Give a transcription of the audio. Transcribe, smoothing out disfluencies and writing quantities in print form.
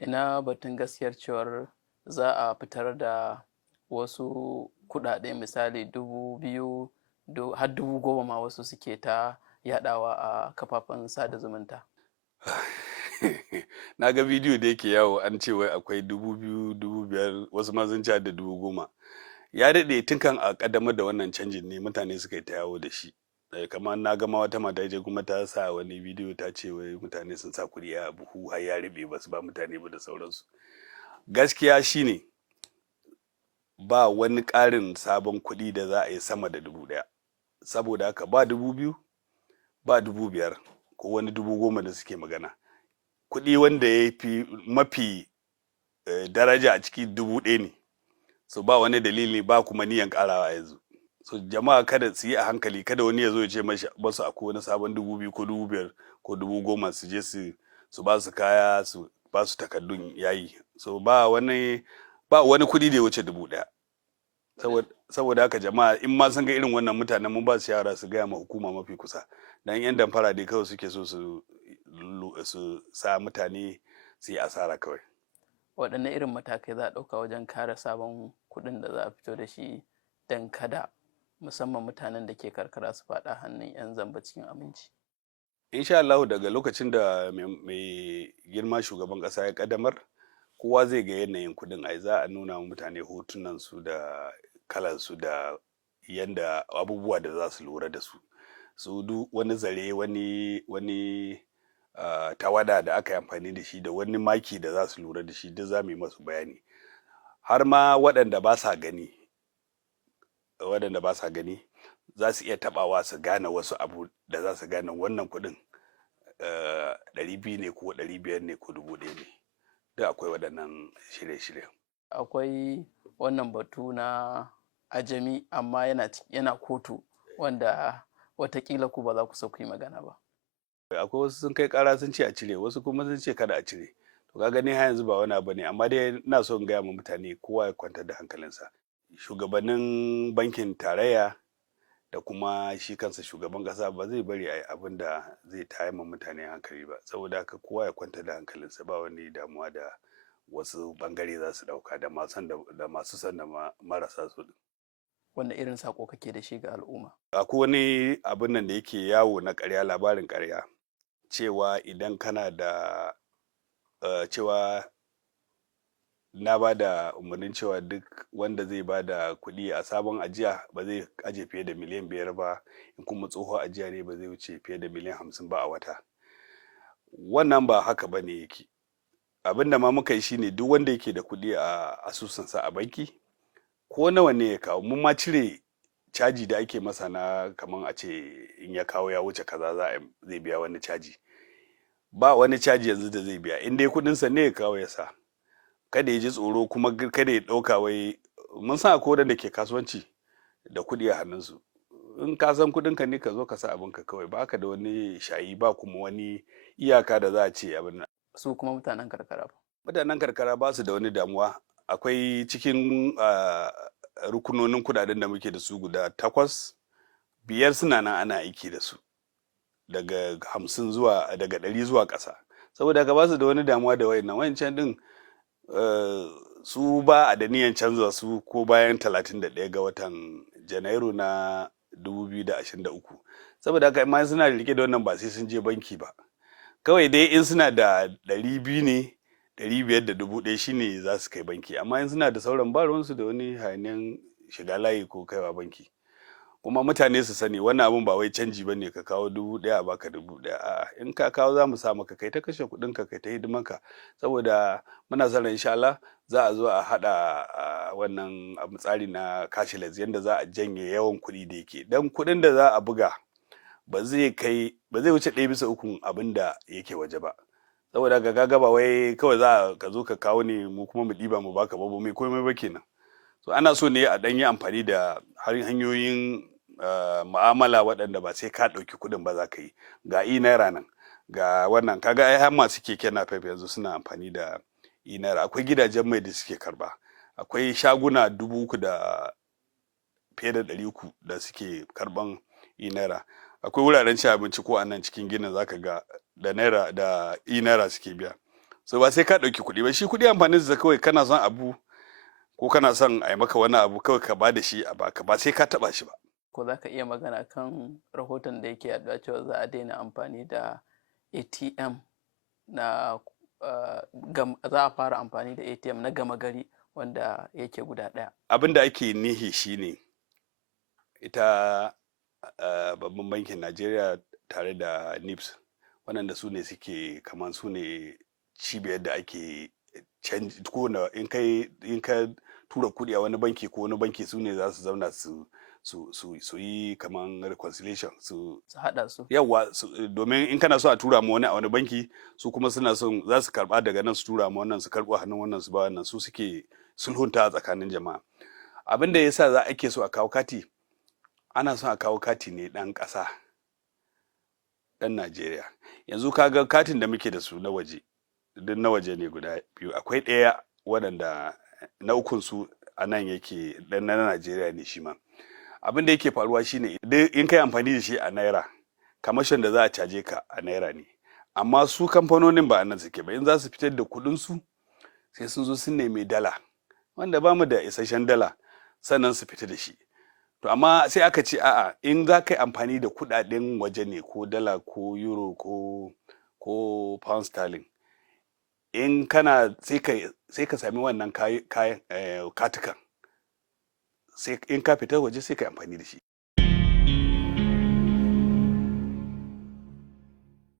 ina batun gaskiyar cewar za a fitar da wasu kuɗaɗe misali 2000 har 10,000 ma wasu suke ta yadawa a kafafen sada zumunta. Na ga bidiyo da yake yawo an ce wai akwai 2000, 5000, wasu ma sun da 10,000. Ya daɗe tun kan a ƙaddamar da wannan canjin ne mutane suka yi ta yawo da shi. Kamar na gama wata mata je kuma ta sa wani bidiyo ta ce wai mutane sun sa kuɗi a buhu har ya riɓe ba su ba mutane ba da sauransu. Gaskiya shine ba wani ƙarin sabon kuɗi da za a yi sama da 1,000. Saboda haka ba 2,000, ba 5,000 ko wani 10,000 da suke magana. Kuɗi wanda ya fi mafi daraja a ciki 1,000 ne. So ba wani dalili ba kuma niyan ƙarawa yanzu. So jama'a kada su yi a hankali, kada wani ya zo ya ce masu akwai wani sabon 2,000 ko 5,000 ko 10,000 su je su ba su kaya su ba su takardun yayi. So ba wani kuɗi da ya wuce 1,000. Saboda haka jama'a in ma sun ga irin wannan mutanen mun ba su shawara su gaya ma hukuma mafi kusa. Dan yan damfara dai kawai suke so su sa mutane su yi asara kawai. Waɗanne irin matakai za a ɗauka wajen kare sabon kuɗin da za a fito da shi don kada musamman mutanen da ke karkara su faɗa hannun 'yan zamba cikin aminci? Insha Allah daga lokacin da mai girma shugaban ƙasa ya ƙaddamar, kowa zai ga yanayin kuɗin ai za a nuna wa mutane hotunan su da kalan su da yanda abubuwa da za su lura da su. Su duk wani zare wani tawada da aka yi amfani da shi da wani maki da za su lura da shi duk za mu yi masu bayani. Har ma waɗanda ba sa gani za su iya taɓawa su gane wasu abu da za su gane wannan kuɗin 200 ne ko 500 ne ko 1,000 ne. Duk akwai waɗannan shirye-shirye. Akwai wannan batu na ajami amma yana kotu wanda watakila ku ba za ku so ku yi magana ba. Akwai wasu sun kai ƙara sun ce a cire, wasu kuma sun ce kada a cire. To ka gani har yanzu ba wani abu ne, amma dai ina so in gaya ma mutane kowa ya kwantar da hankalinsa. Shugabannin bankin tarayya da kuma shi kansa shugaban ƙasa ba zai bari a yi abin da zai tayar ma mutane hankali ba. Saboda haka kowa ya kwantar da hankalinsa, ba wani damuwa da wasu bangare za su ɗauka da masu son da marasa so. Wanda irin sako kake da shi ga al'umma? Akwai wani abin nan da yake yawo na ƙarya, labarin ƙarya, cewa idan kana da cewa na ba da umarnin cewa duk wanda zai ba da kuɗi a sabon ajiya ba zai aje fiye da miliyan 5 ba, in kuma tsohon ajiya ne ba zai wuce fiye da miliyan 50 ba a wata. Wannan ba haka ba ne yake. Abin da ma muka yi shine duk wanda yake da kuɗi a asusunsa a banki ko nawa ne ya kawo, mun ma cire caji da ake masa na kaman a ce in ya kawo ya wuce kaza zai biya wani caji. Ba wani caji yanzu da zai biya, in dai kuɗinsa ne ya kawo ya sa. Kada ya ji tsoro kuma kada ya ɗauka wai mun san akwai waɗanda ke kasuwanci da kuɗi a hannunsu. In ka san kuɗinka ne ka zo ka sa abinka kawai, ba ka da wani shayi ba kuma wani iyaka da za a ce abin nan. Su kuma mutanen karkara ba. Mutanen karkara ba su da wani damuwa. Akwai cikin rukunonin kuɗaɗen da muke da su guda 8, 5 suna nan ana aiki da su. Daga 100 zuwa ƙasa. Saboda haka ba su da wani damuwa da wayannan. Wayancan din su ba a da niyan canza su ko bayan 31 ga watan Janairu na 2023. Saboda haka ma suna rike da wannan ba sai sun je banki ba. Kawai dai in suna da 200 ne, 500 da 1,000 shine za su kai banki. Amma in suna da sauran ba ruwansu da wani hanyar shiga layi ko kaiwa banki. Kuma mutane su sani wannan abun ba wai canji ba ne ka kawo 1,000 a baka 1,000. A'a, in ka kawo za mu sa maka kai ta kashe kuɗinka kai ta hidimanka. Saboda muna son insha Allah za a zo a haɗa wannan tsari na cashless yadda za a janye yawan kuɗi da yake. Dan kuɗin da za a buga ba zai wuce 1/3 abin da yake waje ba. Saboda ga ba wai kawai ka zo ka kawo ne mu kuma mu ɗiba mu baka ba mai komai ba kenan. So ana so ne a ɗan yi amfani da hanyoyin mu'amala waɗanda ba sai ka ɗauki kuɗin ba za ka yi. Ga naira nan, ga wannan kaga ai har masu keke napep yanzu suna amfani da naira. Akwai gidajen mai da suke karba. Akwai shaguna 3,000 da fiye da 300 da suke karban naira. Akwai wuraren cin abinci ko a nan cikin ginin zaka ga da naira suke biya. so ba sai ka ɗauki kuɗi ba. Shi kuɗi amfanin sa kawai kana son abu ko kana son a yi maka wani abu kawai ka ba da shi a baka, ba sai ka taɓa shi ba. Ko za ka iya magana kan rahoton da yake yaɗuwa cewa za a daina amfani da ATM na za a fara amfani da ATM na gama gari wanda yake guda ɗaya. Abin da ake nihi shine ita babban bankin Najeriya tare da NIPS, waɗanda su ne suke kamar su ne cibiyar da ake canji ko in ka tura kuɗi a wani banki ko wani banki, su ne za su zauna su yi kamar reconciliation su haɗa su. Yawa, domin in kana so a tura ma wani a wani banki, su kuma suna son za su karɓa daga nan su tura ma wannan, su karɓo hannun wannan su ba wannan, su suke sulhunta a tsakanin jama'a. Abin da yasa za ake so a kawo kati, ana son a kawo kati ne ɗan ƙasa, ɗan Najeriya. Yanzu kaga katin da muke da su na waje, duk na waje ne guda biyu. Akwai ɗaya waɗanda na ukun su a nan yake, ɗan na Najeriya ne shi ma. Abin da yake faruwa shine in kai amfani da shi a naira, kamashin da za a caje ka a naira ne. Amma su kamfanonin ba a nan suke ba, in za su fitar da kuɗin su sai sun zo sun nemi dala, wanda ba mu da isasshen dala, sannan su fita da shi. To amma sai aka ce a'a, in za ka yi amfani da kuɗaɗen waje ne, ko dala ko euro ko pound sterling, in kana sai ka sami wannan katukan, sai in ka fita waje sai ka yi amfani da shi.